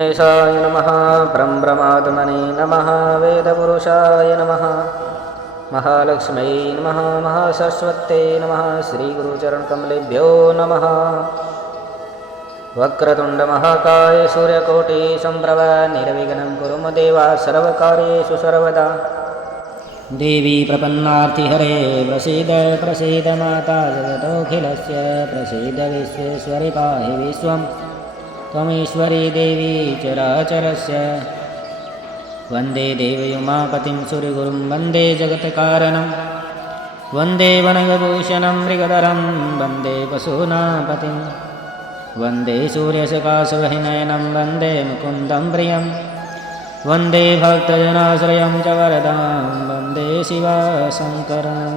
गणेशाय नमः। ब्रह्मात्मने नमः। वेदपुरुषाय नमः। महालक्ष्म्यै नमः। महासरस्वत्यै नमः। श्रीगुरुचरणकमलेभ्यो नमः। वक्रतुण्डमहाकाय सूर्यकोटिसम्प्रभ निर्विघ्नं कुरु मम देव सर्वकार्येषु सर्वदा। देवी प्रपन्नार्तिहरे प्रसीद प्रसीद माता जगतोऽखिलस्य प्रसीद विश्वेश्वरि पाहि विश्वम् त्वमीश्वरी देवी चराचरस्य। वन्दे देवयुमापतिं सूर्यगुरुं वन्दे जगत्कारणं वन्दे वनगभूषणं मृगधरं वन्दे पशूनापतिं वन्दे सूर्यसकाशवहिनयनं वन्दे मुकुन्दं प्रियं वन्दे भक्तजनाश्रयं च वरदां वन्दे शिवशङ्करं।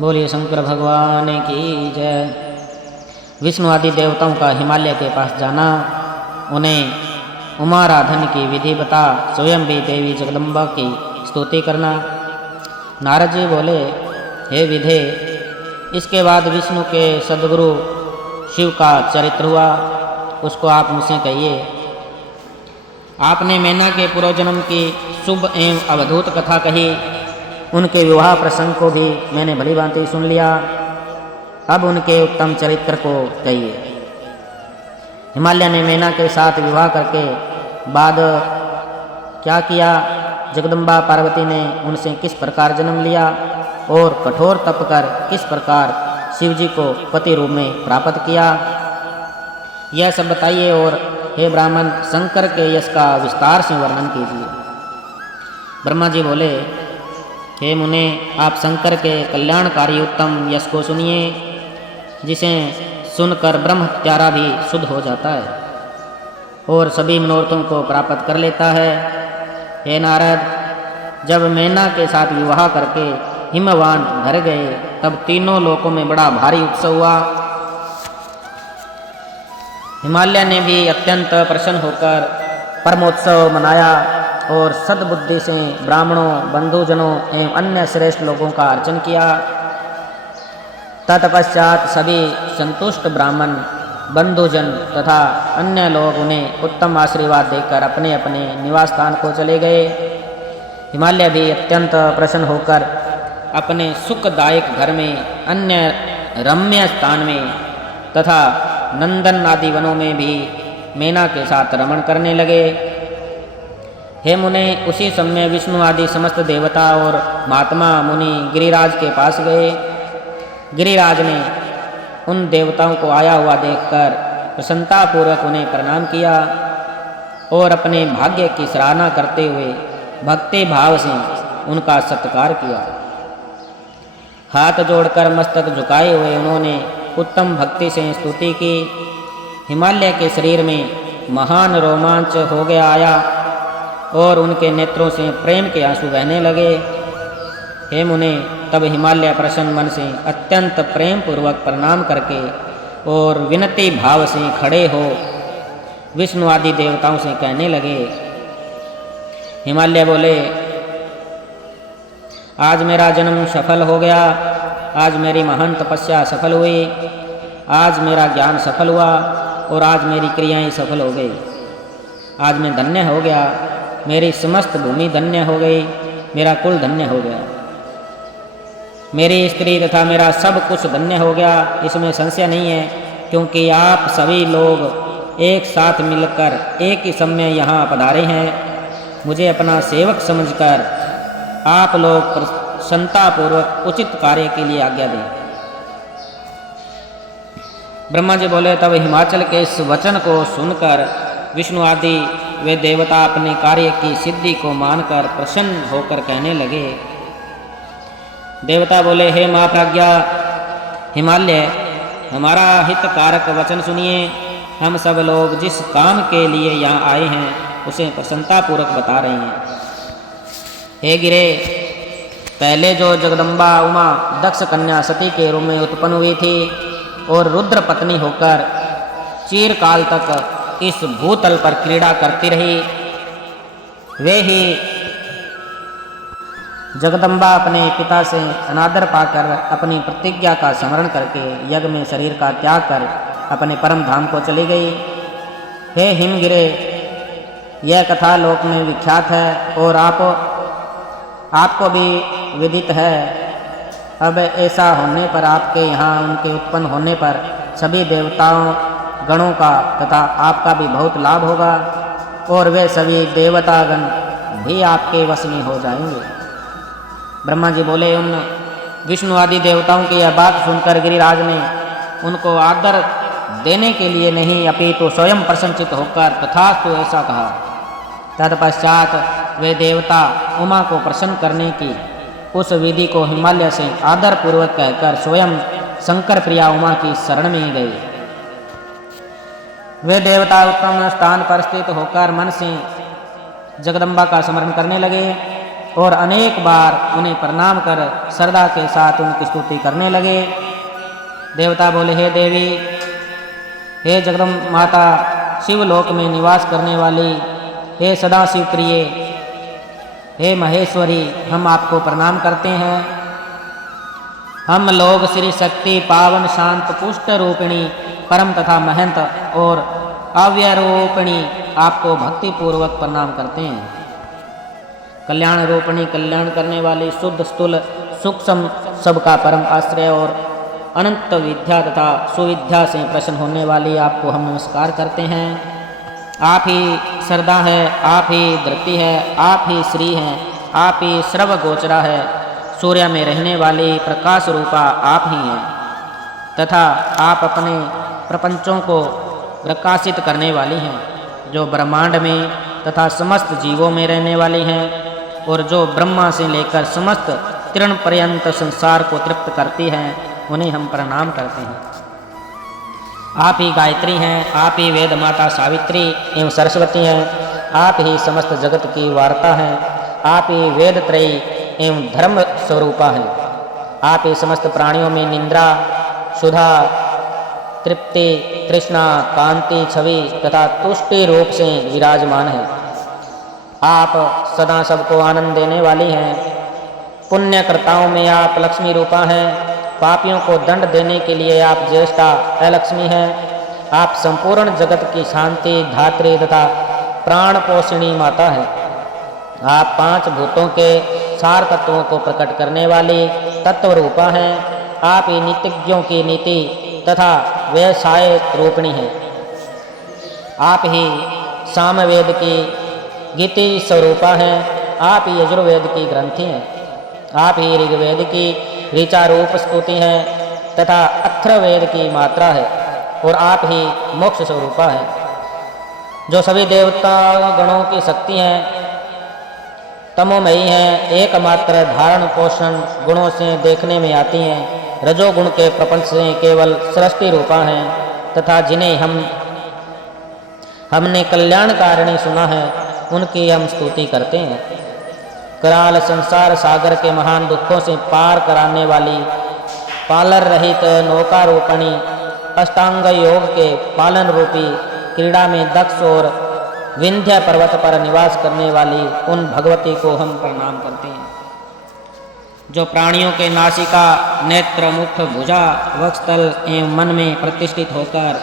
बोलिए शंकर भगवान की जय। विष्णु आदि देवताओं का हिमालय के पास जाना, उन्हें उमाराधन की विधि बता स्वयं भी देवी जगदम्बा की स्तुति करना। नारद जी बोले, हे विधे, इसके बाद विष्णु के सद्गुरु शिव का चरित्र हुआ, उसको आप मुझसे कहिए। आपने मैना के पूर्वजन्म की शुभ एवं अवधूत कथा कही, उनके विवाह प्रसंग को भी मैंने भली भांति सुन लिया। अब उनके उत्तम चरित्र को कहिए। हिमालय ने मैना के साथ विवाह करके बाद क्या किया, जगदम्बा पार्वती ने उनसे किस प्रकार जन्म लिया और कठोर तप कर किस प्रकार शिवजी को पति रूप में प्राप्त किया, यह सब बताइए। और हे ब्राह्मण, शंकर के यश का विस्तार से वर्णन कीजिए। ब्रह्मा जी बोले, हे मुने, आप शंकर के कल्याणकारी उत्तम यश को सुनिए, जिसे सुनकर ब्रह्म हत्यारा भी शुद्ध हो जाता है और सभी मनोरथों को प्राप्त कर लेता है। हे नारद, जब मैना के साथ विवाह करके हिमवान घर गए, तब तीनों लोकों में बड़ा भारी उत्सव हुआ। हिमालय ने भी अत्यंत प्रसन्न होकर परमोत्सव मनाया और सद्बुद्धि से ब्राह्मणों, बंधुजनों एवं अन्य श्रेष्ठ लोगों का अर्चन किया। तत्पश्चात सभी संतुष्ट ब्राह्मण, बंधुजन तथा अन्य लोग उन्हें उत्तम आशीर्वाद देकर अपने अपने निवास स्थान को चले गए। हिमालय भी अत्यंत प्रसन्न होकर अपने सुखदायक घर में, अन्य रम्य स्थान में तथा नंदन आदि वनों में भी मैना के साथ रमण करने लगे। हे मुने, उसी समय विष्णु आदि समस्त देवता और महात्मा मुनि गिरिराज के पास गए। गिरिराज ने उन देवताओं को आया हुआ देखकर प्रसन्नतापूर्वक उन्हें प्रणाम किया और अपने भाग्य की सराहना करते हुए भक्ति भाव से उनका सत्कार किया। हाथ जोड़कर मस्तक झुकाए हुए उन्होंने उत्तम भक्ति से स्तुति की। हिमालय के शरीर में महान रोमांच हो गया आया और उनके नेत्रों से प्रेम के आंसू बहने लगे। हे मुने, तब हिमालय प्रसन्न मन से अत्यंत प्रेम पूर्वक प्रणाम करके और विनती भाव से खड़े हो विष्णु आदि देवताओं से कहने लगे। हिमालय बोले, आज मेरा जन्म सफल हो गया, आज मेरी महान तपस्या सफल हुई, आज मेरा ज्ञान सफल हुआ और आज मेरी क्रियाएं सफल हो गई। आज मैं धन्य हो गया, मेरी समस्त भूमि धन्य हो गई, मेरा कुल धन्य हो गया, मेरी स्त्री तथा मेरा सब कुछ धन्य हो गया, इसमें संशय नहीं है। क्योंकि आप सभी लोग एक साथ मिलकर एक ही समय यहाँ पधारे हैं। मुझे अपना सेवक समझकर आप लोग प्रसन्नतापूर्वक उचित कार्य के लिए आज्ञा दें। ब्रह्मा जी बोले, तब हिमाचल के इस वचन को सुनकर विष्णु आदि वे देवता अपने कार्य की सिद्धि को मानकर प्रसन्न होकर कहने लगे। देवता बोले, हे महाप्रज्ञा हिमालय, हमारा हितकारक वचन सुनिए। हम सब लोग जिस काम के लिए यहाँ आए हैं उसे प्रसन्नतापूर्वक बता रहे हैं। हे गिरे, पहले जो जगदम्बा उमा दक्ष कन्या सती के रूप में उत्पन्न हुई थी और रुद्र पत्नी होकर चिरकाल तक इस भूतल पर क्रीड़ा करती रही, वे ही जगदम्बा अपने पिता से अनादर पाकर अपनी प्रतिज्ञा का स्मरण करके यज्ञ में शरीर का त्याग कर अपने परम धाम को चली गई। हे हिमगिरे, यह कथा लोक में विख्यात है और आपको भी विदित है। अब ऐसा होने पर आपके यहाँ उनके उत्पन्न होने पर सभी देवताओं गणों का तथा आपका भी बहुत लाभ होगा और वे सभी देवतागण भी आपके वश में हो जाएंगे। ब्रह्मा जी बोले, उन विष्णु आदि देवताओं की यह बात सुनकर गिरिराज ने उनको आदर देने के लिए नहीं अपितु स्वयं प्रसन्नचित्त होकर तथास्तु ऐसा कहा। तत्पश्चात वे देवता उमा को प्रसन्न करने की उस विधि को हिमालय से आदर पूर्वक कहकर स्वयं शंकर प्रिया उमा की शरण में गए। वे देवता उत्तम स्थान पर स्थित होकर मन से जगदम्बा का स्मरण करने लगे और अनेक बार उन्हें प्रणाम कर श्रद्धा के साथ उनकी स्तुति करने लगे। देवता बोले, हे देवी, हे जगदम्ब माता, शिवलोक में निवास करने वाली, हे सदा शिव प्रिय, हे महेश्वरी, हम आपको प्रणाम करते हैं। हम लोग श्री शक्ति पावन शांत पुष्ट रूपिणी परम तथा महंत और अव्यरूपिणी आपको भक्ति पूर्वक प्रणाम करते हैं। कल्याण रूपिणी, कल्याण करने वाली, शुद्ध स्थूल सूक्ष्म सबका परम आश्रय और अनंत विद्या तथा सुविद्या से प्रसन्न होने वाली आपको हम नमस्कार करते हैं। आप ही श्रद्धा है, आप ही धृति है, आप ही श्री हैं, आप ही सर्व गोचरा है, सूर्य में रहने वाली प्रकाश रूपा आप ही हैं तथा आप अपने प्रपंचों को प्रकाशित करने वाली हैं, जो ब्रह्मांड में तथा समस्त जीवों में रहने वाली हैं और जो ब्रह्मा से लेकर समस्त तृण पर्यंत संसार को तृप्त करती हैं, उन्हें हम प्रणाम करते हैं। आप ही गायत्री हैं, आप ही वेद माता सावित्री एवं सरस्वती हैं, आप ही समस्त जगत की वार्ता हैं, आप ही वेद त्रयी एवं धर्म स्वरूपा हैं, आप ही समस्त प्राणियों में निंद्रा, सुधा, तृप्ति, तृष्णा, कांति, छवि तथा तुष्टि रूप से विराजमान हैं। आप सदा सबको आनंद देने वाली हैं। पुण्यकर्ताओं में आप लक्ष्मी रूपा हैं, पापियों को दंड देने के लिए आप ज्येष्ठा अलक्ष्मी हैं। आप संपूर्ण जगत की शांति धात्री तथा प्राण पोषिणी माता है। आप पांच भूतों के सार तत्वों को प्रकट करने वाली तत्व रूपा हैं। आप ही नीतिज्ञों की नीति तथा व्यवसाय रूपिणी हैं। आप ही सामवेद की गीति स्वरूपा हैं। आप ही यजुर्वेद की ग्रंथि हैं। आप ही ऋग्वेद की ऋचा रूप स्तुति है तथा अथर्ववेद की मात्रा है और आप ही मोक्ष स्वरूपा है, जो सभी देवता गणों की शक्ति हैं, तमोमयी हैं, एकमात्र धारण पोषण गुणों से देखने में आती हैं, रजोगुण के प्रपंच से केवल सृष्टि रूपा हैं तथा जिन्हें हमने कल्याणकारिणी सुना है, उनकी हम स्तुति करते हैं। कराल संसार सागर के महान दुखों से पार कराने वाली पालर रहित नौका रूपणी अष्टांग योग के पालन रूपी क्रीड़ा में दक्ष और विंध्य पर्वत पर निवास करने वाली उन भगवती को हम प्रणाम करते हैं, जो प्राणियों के नासिका, नेत्र, मुख, भुजा, वक्षस्थल एवं मन में प्रतिष्ठित होकर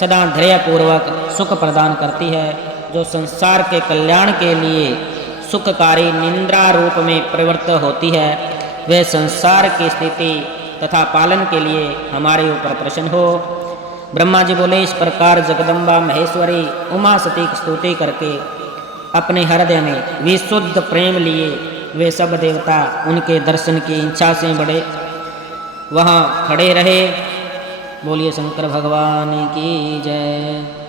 सदा धैर्यपूर्वक सुख प्रदान करती है, जो संसार के कल्याण के लिए सुखकारी निंद्रा रूप में प्रवृत्त होती है। वे संसार की स्थिति तथा पालन के लिए हमारे ऊपर प्रसन्न हो। ब्रह्मा जी बोले, इस प्रकार जगदम्बा महेश्वरी उमा सती की स्तुति करके अपने हृदय में विशुद्ध प्रेम लिए वे सब देवता उनके दर्शन की इच्छा से बड़े वहाँ खड़े रहे। बोलिए शंकर भगवान की जय।